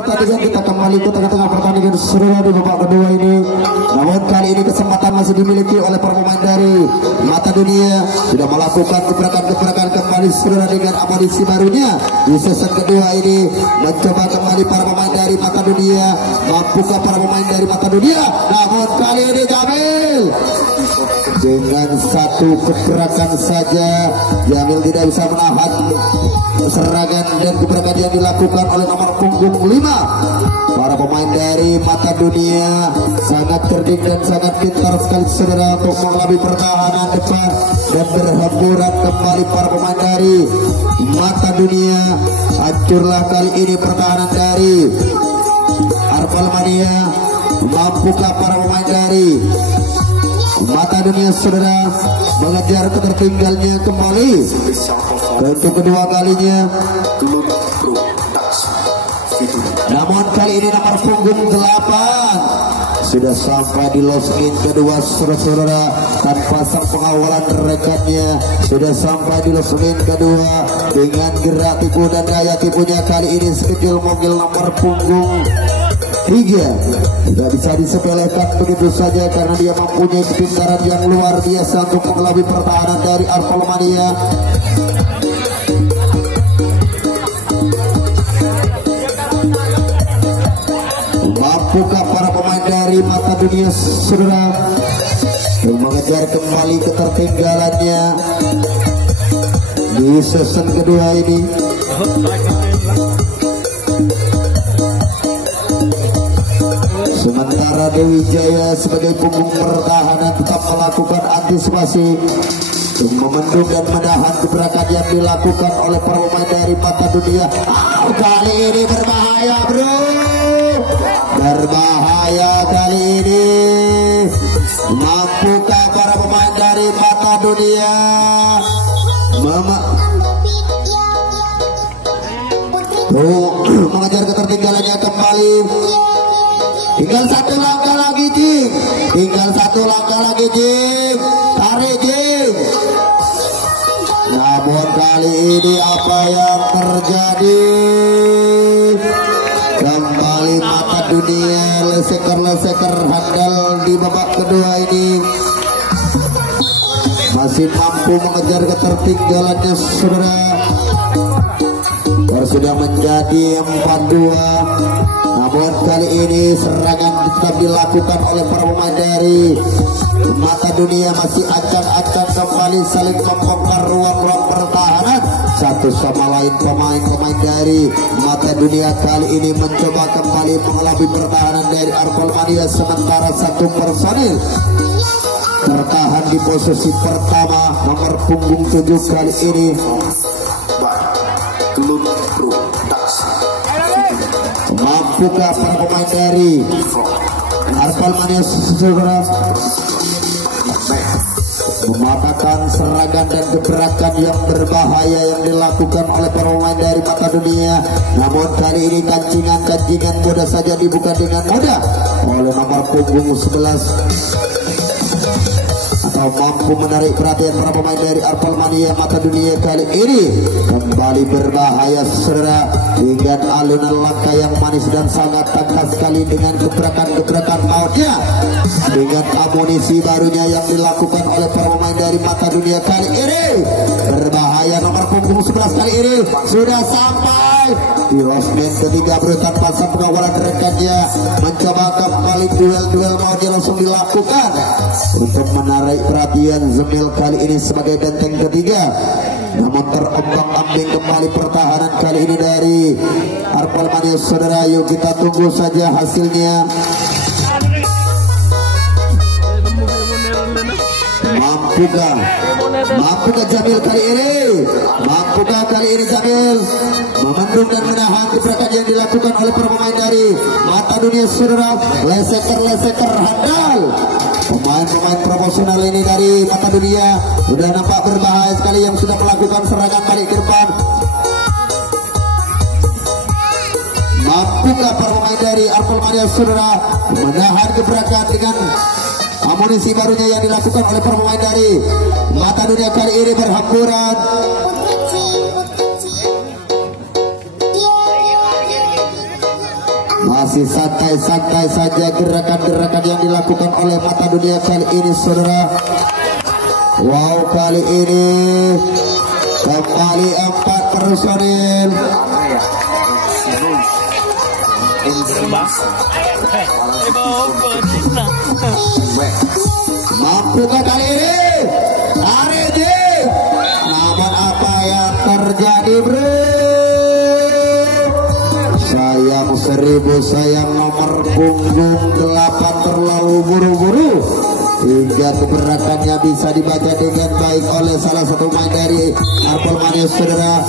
pertandingan kita kembali ke tengah-tengah pertandingan saudara di babak kedua ini. Namun kali ini kesempatan masih dimiliki oleh para pemain dari Mata Dunia, sudah melakukan gebrakan-gebrakan kembali saudara dengan amunisi barunya di season kedua ini. Mencoba kembali para pemain dari Mata Dunia, mampukah para pemain dari Mata Dunia? Namun kali ini Jamil dengan satu gebrakan saja Jamil tidak bisa menahan serangan dan gebrakan yang dilakukan oleh nomor punggung 5. Para pemain dari Mata Dunia sangat cerdik dan sangat pintar sekali saudara untuk mengelabui pertahanan depan dan berhamburan kembali para pemain dari Mata Dunia. Hancurlah kali ini pertahanan dari Arpalmania. Mampukah para pemain dari Mata Dunia saudara mengejar ketertinggalnya kembali untuk kedua kalinya. Namun kali ini nomor punggung 8 sudah sampai di lost in kedua saudara tanpa sang pengawalan rekannya. Sudah sampai di lost in kedua dengan gerak tipu dan daya tipunya kali ini sekecil mobil nomor punggung 3. Tidak bisa disepelekan begitu saja karena dia mempunyai kepintaran yang luar biasa untuk mengelabui pertahanan dari Arpalmania. Mampukah para pemain dari Mata Dunia saudara mengejar kembali ketertinggalannya di season kedua ini? Sementara Dewi Jaya sebagai punggung pertahanan tetap melakukan antisipasi untuk memendung dan menahan gebrakan yang dilakukan oleh para pemain dari Mata Dunia. Kali ini berbahaya bro, berbahaya kali ini. Mampukah para pemain dari Mata Dunia mengejar ketertinggalannya kembali? Tinggal satu langkah lagi Jing, tinggal satu langkah lagi Jing, tarik Jing. Namun kali ini apa yang terjadi? Kembali Mata Dunia leseker handal di babak kedua ini masih mampu mengejar ketertinggalannya saudara. Sudah menjadi 4-2. Namun kali ini serangan tetap dilakukan oleh para pemain dari Mata Dunia, masih acak-acak kembali saling membongkar ruang-ruang pertahanan satu sama lain. Pemain-pemain dari Mata Dunia kali ini mencoba kembali mengelabui pertahanan dari Arpalmania, sementara satu personil tertahan di posisi pertama nomor punggung 7 kali ini. Mampukah para pemain dari Arpalmania saudara mematahkan serangan dan gebrakan yang berbahaya yang dilakukan oleh para pemain dari Mata Dunia? Namun kali ini kancingan mudah saja dibuka dengan mudah oleh nomor punggung 11 atau mampu menarik perhatian para pemain dari Arpalmania. Mata Dunia kali ini kembali berbahaya saudara dengan alunan langkah yang manis dan sangat tangkas sekali dengan gebrakan-gebrakan mautnya dengan amunisi barunya yang dilakukan oleh para pemain dari Mata Dunia kali ini. Berbahaya nomor punggung 11 kali ini sudah sampai di losmen ketiga bro, tanpa sang pengawalan rekannya mencoba kembali duel mau dia langsung dilakukan untuk menarik perhatian Zemil kali ini sebagai benteng ketiga. Namun terombang-ambing kembali pertahanan kali ini dari Arpalmania saudara. Yuk kita tunggu saja hasilnya. Mampukah Jamil kali ini? Mampukah kali ini Jamil memendung dan menahan gebrakan yang dilakukan oleh para pemain dari Mata Dunia saudara? Leseker handal. Pemain-pemain profesional ini dari Mata Dunia sudah nampak berbahaya sekali yang sudah melakukan serangan balik ke depan. Mampukah para pemain dari Arpalmania saudara menahan gebrakan dengan amunisi barunya yang dilakukan oleh para pemain dari Mata Dunia kali ini? Berhamburan Masih santai-santai saja gerakan-gerakan yang dilakukan oleh Mata Dunia kali ini saudara. Wow, kali ini kembali 4 personil. Mampukah kali ini RJ? Namun apa yang terjadi bro? Sayang 1000, sayang nomor punggung 8 terlalu buru-buru hingga keberakannya bisa dibaca dengan baik oleh salah satu pemain dari Arpol Mania saudara,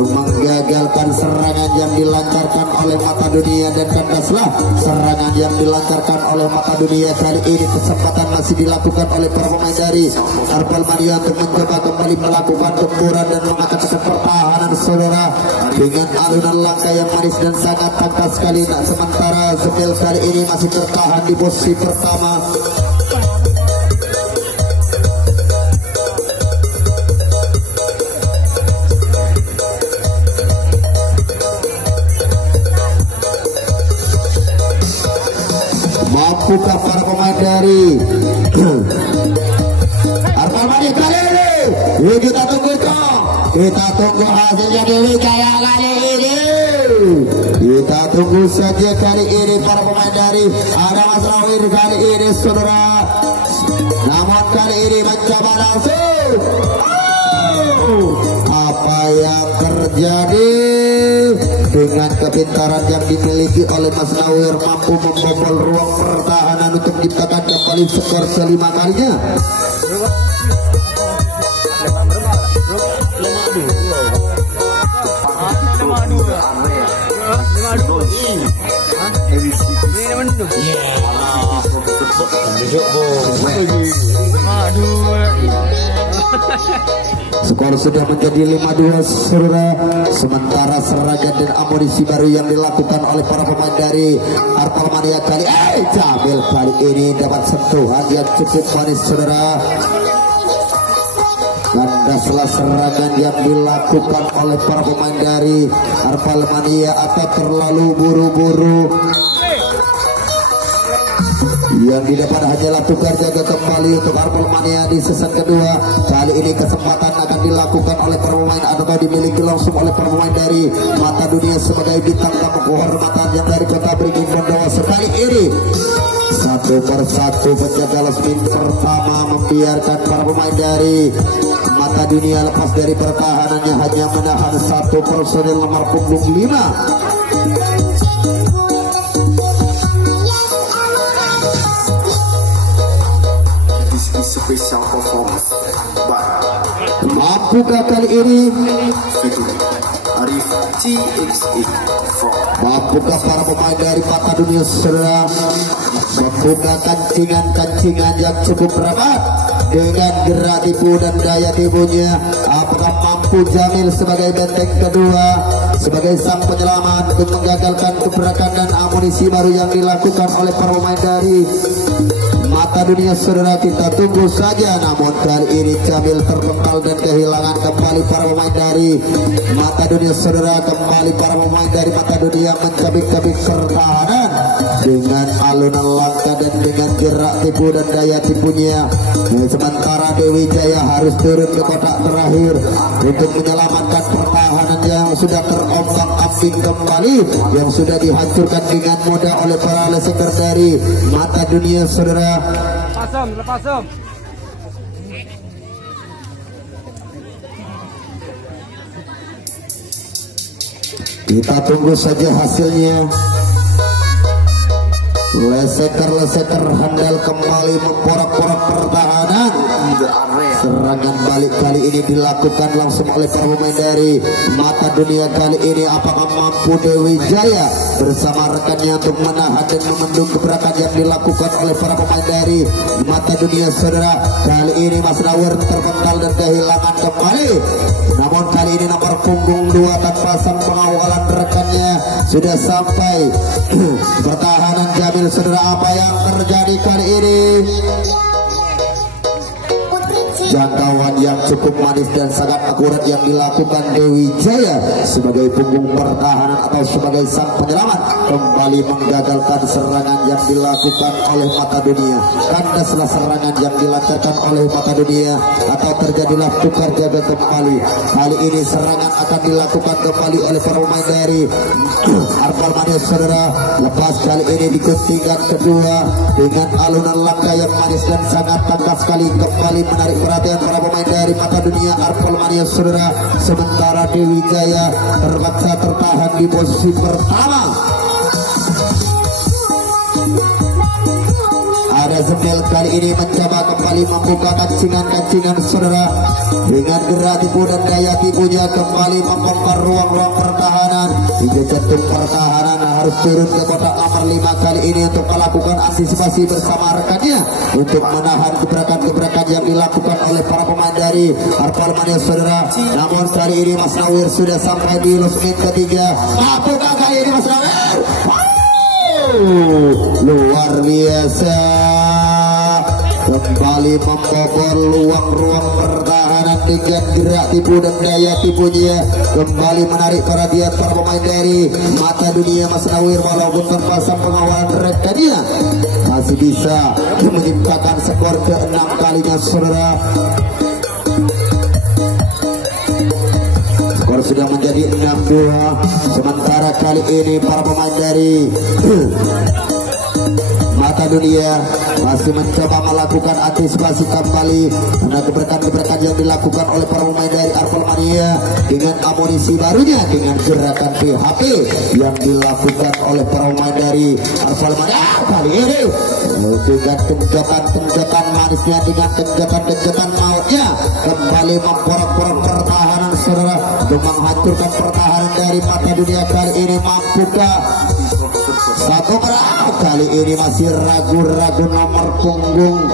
menggagalkan serangan yang dilancarkan oleh Mata Dunia. Dan kandaslah serangan yang dilancarkan oleh Mata Dunia kali ini. Kesempatan masih dilakukan oleh para pemain dari Arpol Mania untuk mencoba kembali melakukan gempuran dan mengatakan pertahanan saudara dengan alunan langkah yang manis dan sangat tangkas sekali. Nah, sementara Zemil kali ini masih tertahan di posisi pertama. Mampukah para pemain dari Arpol Mania kali ini? Kita tunggu kok. Kita tunggu hasilnya Dewi Jaya kali ini. Kita tunggu saja kali ini para pemain dari ada Mas Rawir kali ini saudara. Namun kali ini mencoba langsung. Apa yang terjadi? Dengan kepintaran yang dimiliki oleh Mas Nawir mampu membobol ruang pertahanan untuk menciptakan kembali skor kelima kalinya. Skor sudah menjadi 5-2 saudara. Sementara serangan dan amunisi baru yang dilakukan oleh para pemain dari Arpol Mania kali Jamil kali ini dapat sentuhan yang cukup manis saudara. Kandaslah serangan yang dilakukan oleh para pemain dari Arpol Mania atau terlalu buru-buru. Yang didapat hanyalah tukar jaga kembali untuk Arpol Mania di season kedua. Kali ini kesempatan akan dilakukan oleh pemain atau dimiliki langsung oleh pemain dari Mata Dunia sebagai bintang tamu kehormatan yang dari kota Beringin Bondowoso. Kali ini satu persatu penjaga spin pertama membiarkan para pemain dari Mata Dunia lepas dari pertahanannya, hanya menahan satu personil nomor punggung 5. Special performance by Mampukah kali ini Arif CXE from mampukah para pemain dari Mata Dunia saudara membuka kancingan-kancingan yang cukup rapat dengan gerak tipu dan daya tipunya? Apakah mampu Jamil sebagai benteng kedua, sebagai sang penyelamat untuk menggagalkan gebrakan dan amunisi baru yang dilakukan oleh para pemain dari Mata Dunia saudara? Kita tunggu saja. Namun kali ini Jamil terpental dan kehilangan kembali para pemain dari Mata Dunia saudara. Kembali para pemain dari Mata Dunia mencabik-cabik pertahanan dengan alunan langkah dan dengan gerak tipu dan daya tipunya. Sementara Dewi Jaya harus turun ke kotak terakhir untuk menyelamatkan pertahanan yang sudah terombang-ambing kembali, yang sudah dihancurkan dengan mudah oleh para leseker dari Mata Dunia saudara. Lepas. Kita tunggu saja hasilnya. Leseker handal kembali memporak-porak pertahanan. Serangan balik kali ini dilakukan langsung oleh para pemain dari Mata Dunia kali ini. Apakah mampu Dewi Jaya bersama rekannya untuk menahan dan memendung gebrakan yang dilakukan oleh para pemain dari Mata Dunia saudara? Kali ini Mas Nawir terpental dan kehilangan kembali. Namun kali ini nomor punggung 2 tanpa sang pengawalan rekannya sudah sampai. Pertahanan Jamil saudara, apa yang terjadi kali ini? jangkauan yang cukup manis dan sangat akurat yang dilakukan Dewi Jaya sebagai punggung pertahanan atau sebagai sang penyelamat kembali menggagalkan serangan yang dilakukan oleh Mata Dunia. Kandaslah serangan yang dilancarkan oleh Mata Dunia atau terjadilah tukar jaga kembali. Kali ini serangan akan dilakukan kembali oleh para pemain dari Arpal Mania saudara. Lepas kali ini dikuntingkan kedua dengan alunan langkah yang manis dan sangat tangkas sekali kembali menarik perhatian para pemain dari Mata Dunia Arpal Mania saudara. Sementara Dewi Jaya terpaksa tertahan di posisi pertama. Ada Zembel kali ini mencoba kembali membuka kancingan-kancingan saudara dengan gerak tipu dan daya tipunya kembali membongkar ruang-ruang pertahanan. Hingga jantung pertahanan harus turun ke kotak nomor 5 kali ini untuk melakukan antisipasi bersama rekannya untuk menahan gebrakan-gebrakan yang dilakukan oleh para pemain dari Arpal Mania saudara. Namun kali ini Mas Nawir sudah sampai di losmen ketiga. Mampukah kali ini Mas Nawir? Luar biasa, kembali membobol ruang-ruang pertahanan dengan gerak tipu dan daya tipunya, kembali menarik perhatian para pemain dari Mata Dunia Mas Nawir walaupun tanpa sang pengawalan rekannya masih bisa menciptakan skor ke-6 kalinya saudara. Skor sudah menjadi 6-2. Sementara kali ini para pemain dari Mata Dunia masih mencoba melakukan antisipasi kembali karena gebrakan-gebrakan yang dilakukan oleh para pemain dari Arpal Mania dengan amunisi barunya, dengan gerakan PHP yang dilakukan oleh para pemain dari Arpal Mania kali ini dengan kenjotan manisnya, dengan kenjotan mautnya kembali memporak-porak pertahanan saudara untuk menghancurkan pertahanan dari Mata Dunia. Kali ini mampukah satu merau? Kali ini masih ragu-ragu nomor punggung.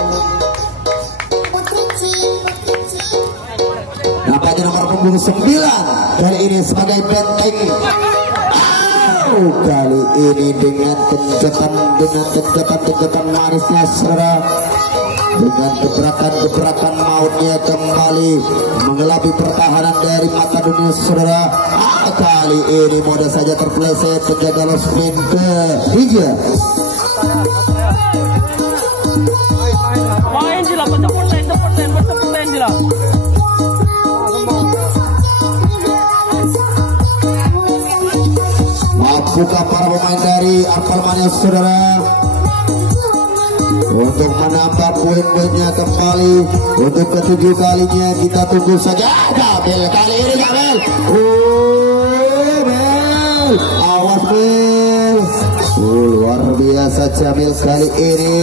Nampaknya nomor punggung 9 kali ini sebagai benteng. Kali ini dengan kenjotan manisnya saudara, dengan gebrakan-gebrakan mautnya kembali mengelabui pertahanan dari Mata Dunia saudara. Kali ini mudah saja terpeleset penjaga losmen ke-3. Main sila, bercepetan sila. Mampukah para pemain dari Arpal Mania saudara untuk menambah poin-poinnya kembali untuk ke-7 kalinya? Kita tunggu saja. Jamil kali ini, Jamil. Bel, awas Bel. Luar biasa Jamil kali ini,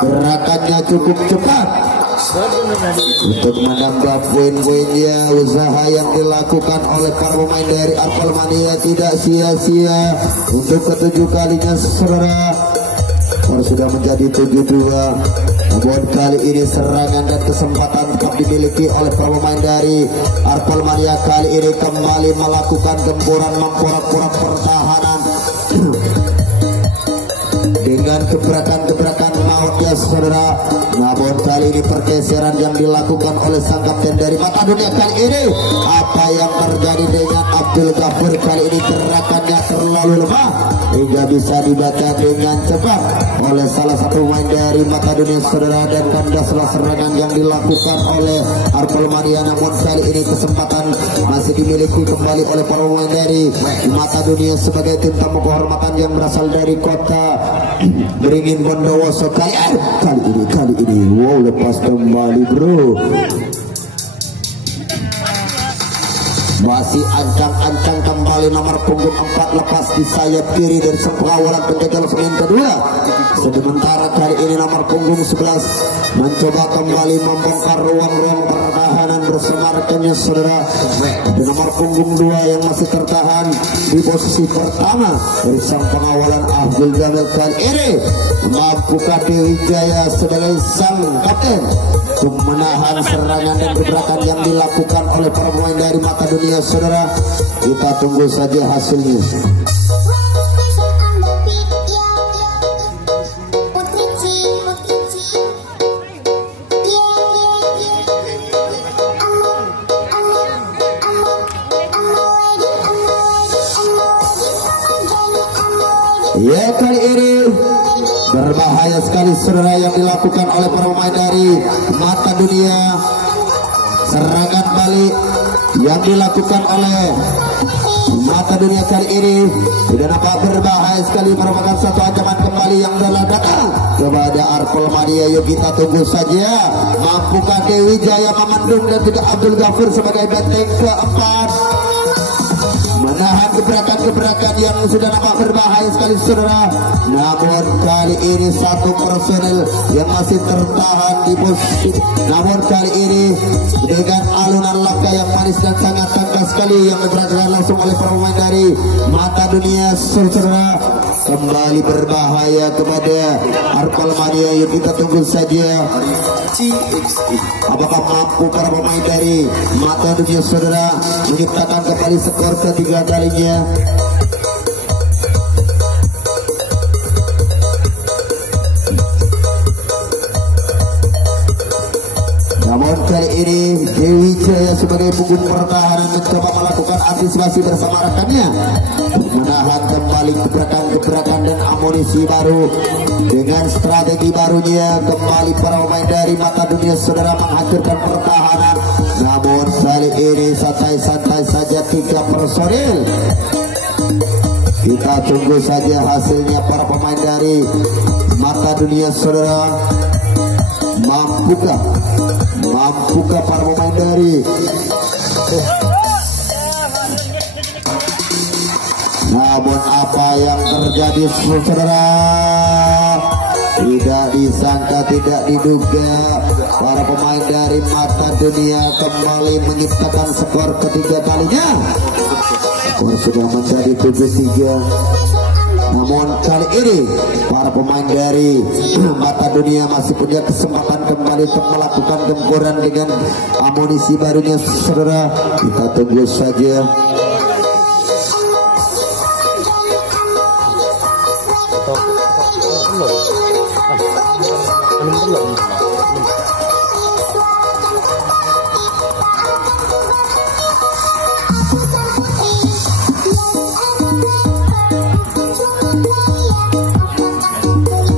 gerakannya cukup cepat untuk menambah poin-poinnya. Usaha yang dilakukan oleh para pemain dari Arpal Mania tidak sia-sia untuk ke-7 kalinya saudara. Sudah menjadi 7-2. Namun kali ini serangan dan kesempatan tetap dimiliki oleh para pemain dari Arpal Mania. Kali ini kembali melakukan gempuran memporak-porak pertahanan dengan gebrakan-gebrakan mautnya saudara. Namun kali ini pergeseran yang dilakukan oleh sang kapten dari Mata Dunia. Kali ini apa yang terjadi dengan Abdul Ghafur? Kali ini gerakannya terlalu lemah hingga bisa dibaca dengan cepat oleh salah satu pemain dari Mata Dunia saudara, dan kandaslah serangan yang dilakukan oleh Arpal Mania. Namun kali ini kesempatan masih dimiliki kembali oleh para pemain dari Mata Dunia sebagai tim tamu kehormatan yang berasal dari kota Beringin Bondowoso. Kali ini wow, lepas kembali bro, masih ancang-ancang kembali nomor punggung 4 lepas di sayap kiri dari pengawalan penjaga losmen kedua. Sementara kali ini nomor punggung 11 mencoba kembali membongkar ruang-ruang pertahanan bersama rekannya saudara. Di nomor punggung 2 yang masih tertahan di posisi pertama dari sang pengawalan Abdul Jamil. Kali ini mampukah Dewi Jaya sebagai sang kapten untuk menahan serangan dan gebrakan yang dilakukan oleh para pemain dari Mata Dunia saudara? Kita tunggu saja hasilnya. Ya, kali ini berbahaya sekali saudara yang dilakukan oleh para pemain dari Mata Dunia. Serangan balik yang dilakukan oleh Mata Dunia kali ini sudah nampak berbahaya sekali, merupakan satu ancaman kembali yang datang kepada Arpol Mania. Yuk kita tunggu saja, mampukah Dewi Jaya Mamandung dan juga Abdul Ghafur sebagai benteng keempat menahan gebrakan-gebrakan yang sudah nampak berbahaya sekali saudara. Namun kali ini satu personel yang masih tertahan di posisi. Namun kali ini dengan alunan langkah yang manis dan sangat tangkas sekali yang diperhatikan langsung oleh pemain dari Mata Dunia saudara, kembali berbahaya kepada Arpol Mania. Yuk kita tunggu saja apakah mampu para pemain dari Mata Dunia saudara menciptakan kembali skor ketiga kalinya. Namun kali ini Dewi Jaya sebagai punggung pertahanan mencoba melakukan antisipasi bersama rekannya, menahan kembali gebrakan-gebrakan dan amunisi baru. Dengan strategi barunya kembali para pemain dari Mata Dunia saudara menghancurkan pertahanan. Namun kali ini santai-santai saja 3 personil. Kita tunggu saja hasilnya para pemain dari Mata Dunia saudara. Mampukah para pemain dari namun apa yang terjadi saudara, tidak disangka, tidak diduga, para pemain dari Mata Dunia kembali menciptakan skor ketiga kalinya. Skor sudah menjadi 7-3. Namun kali ini para pemain dari Mata Dunia masih punya kesempatan kembali untuk melakukan gempuran dengan amunisi barunya saudara. Kita tunggu saja.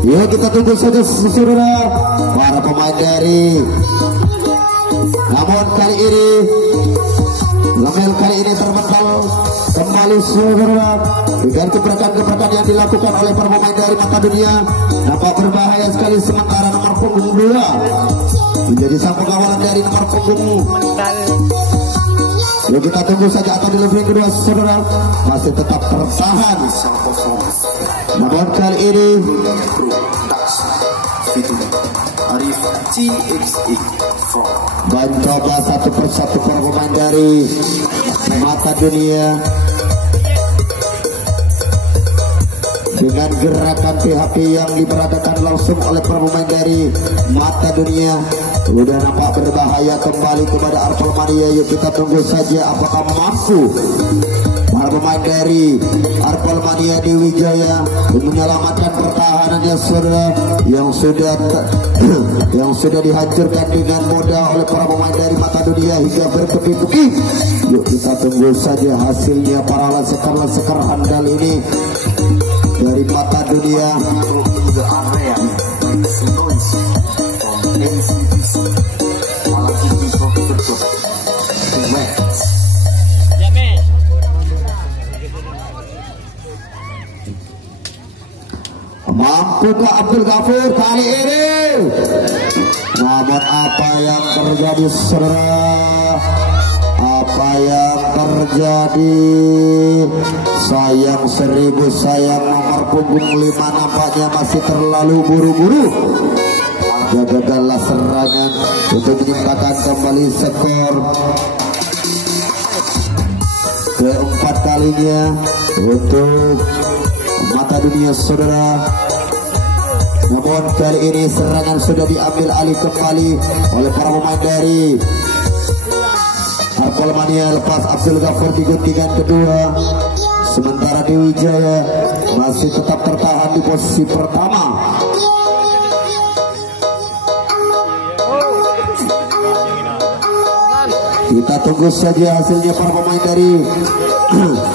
Ya kita tunggu saja saudara para pemain dari. Namun kali ini Lamel kali ini terbental kembali saudara dengan gebrakan-gebrakan yang dilakukan oleh para pemain dari Mata Dunia. Nampak berbahaya sekali, sementara nomor punggung 2 menjadi sang pengawalan dari nomor punggung. Ya kita tunggu saja atau delivery kedua saudara masih tetap tertahan. Namun kali ini Arif CXI mencoba satu persatu para pemain dari Mata Dunia dengan gerakan PHP yang diperagakan langsung oleh para pemain dari Mata Dunia. Sudah nampak berbahaya kembali kepada Arpol Mania. Yuk kita tunggu saja apakah mampu para pemain dari Arpol Mania Dewi Jaya menyelamatkan pertahanannya saudara yang sudah dihancurkan dengan mudah oleh para pemain dari Mata Dunia hingga bertubi-tubi. Yuk kita tunggu saja hasilnya para laskar handal ini dari Mata Dunia. Mampukah Abdul Ghafur kali ini? Namun apa yang terjadi saudara? Apa yang terjadi? Sayang 1000 sayang nomor punggung 5 nampaknya masih terlalu buru-buru. Gagallah serangan untuk menyempatkan kembali skor keempat kalinya untuk Mata Dunia saudara. Namun kali ini serangan sudah diambil alih kembali oleh para pemain dari Arpol Mania lepas Abdul Ghafur di guntingan kedua. Sementara Dewi Jaya masih tetap tertahan di posisi pertama. Kita tunggu saja hasilnya para pemain dari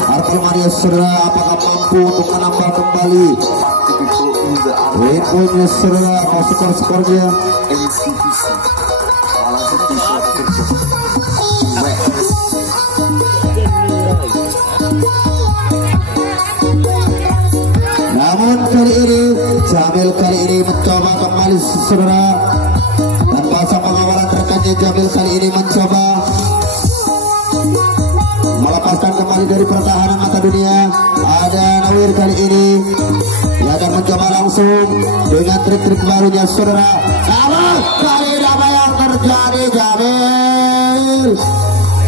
Arpol Mania saudara, apakah mampu untuk menambah kembali. Infonya saudara, mau skor-skornya. Namun kali ini Jamil kali ini mencoba kembali saudara, tanpa pengawalan rekannya. Jamil kali ini mencoba melepaskan kembali dari pertahanan Mata Dunia. Ada Nawir kali ini yang akan mencoba langsung dengan trik-trik barunya saudara. Namun kali ini apa yang terjadi Jamil?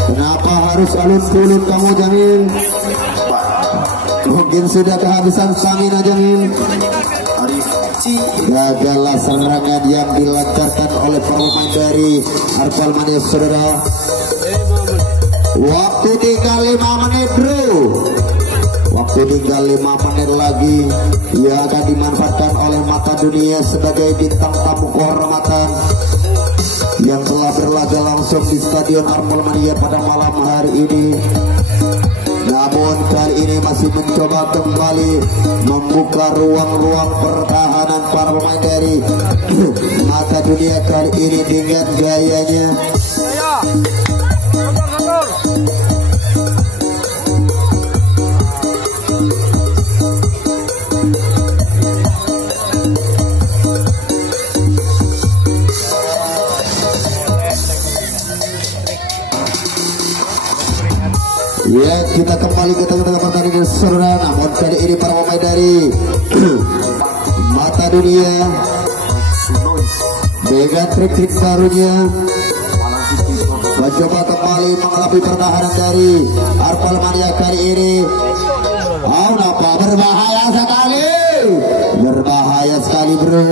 Kenapa harus alun-alun kamu Jamil? Mungkin sudah kehabisan stamina Jamil. Gagallah serangan yang dilancarkan oleh pemain dari Arpal Mania saudara. Waktu tinggal 5 menit bro. Waktu tinggal 5 menit lagi. Ia akan dimanfaatkan oleh Mata Dunia sebagai bintang tamu kehormatan yang telah berlaga langsung di Stadion Arpal Mania pada malam hari ini. Namun kali ini masih mencoba kembali membuka ruang-ruang pertahanan para pemain dari Mata Dunia kali ini dengan gayanya. Ya, kita kembali ke tengah-tengah pertandingan saudara. Namun kali ini para pemain dari Mata Dunia dengan trik-trik barunya mencoba kembali mengelabui pertahanan dari Arpal Mania kali ini. Oh, napa berbahaya sekali. Berbahaya sekali bro.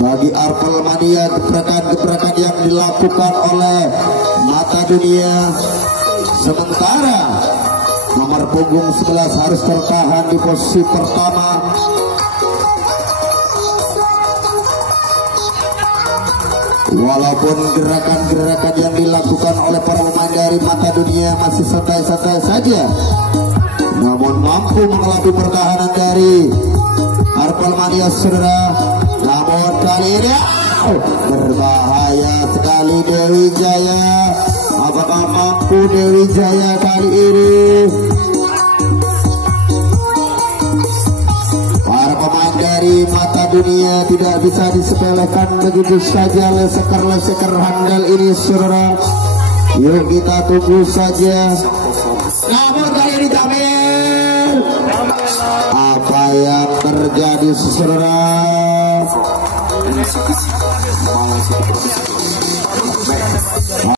Bagi Arpal Mania, gebrakan-gebrakan yang dilakukan oleh Mata Dunia. Sementara nomor punggung 11 harus tertahan di posisi pertama. Walaupun gerakan-gerakan yang dilakukan oleh para pemain dari Mata Dunia masih santai-santai saja, namun mampu mengelabui pertahanan dari Arpal Mania saudara. Namun kali ini berbahaya sekali Dewi Jaya. Apakah mampu Dewi Jaya kali ini? Para pemain dari Mata Dunia tidak bisa disepelekan begitu saja leseker-leseker handal ini saudara. Yuk kita tunggu saja. Namun kali ini Jamil, apa yang terjadi saudara?